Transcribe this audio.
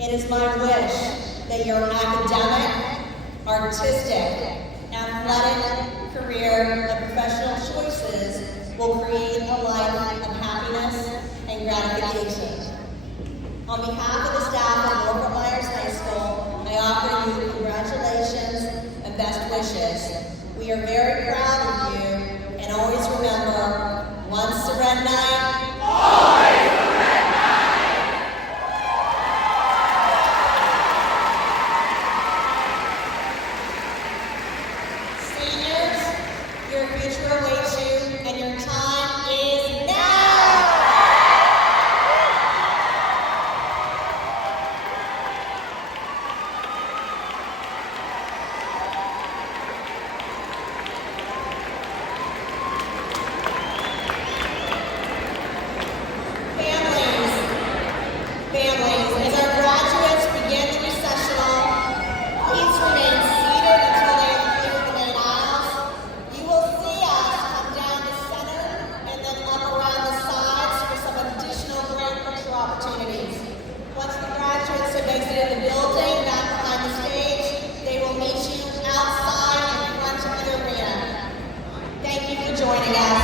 It is my wish that your academic, artistic, athletic, career, and professional choices will create a life of happiness and gratification. On behalf of the staff of Norfolk Myers High School, I offer you congratulations and best wishes. We are very proud of you, and always remember, once the red night, always the red night. Seniors, your future awaits you, and your time is now. Families, as our graduates begin the recessional, please remain seated until they have cleared the main aisles. You will see us come down the center and then up around the sides for some additional great picture opportunities. Once the graduates have exited the building, back behind the stage, they will meet you outside in front of the arena. Thank you for joining us.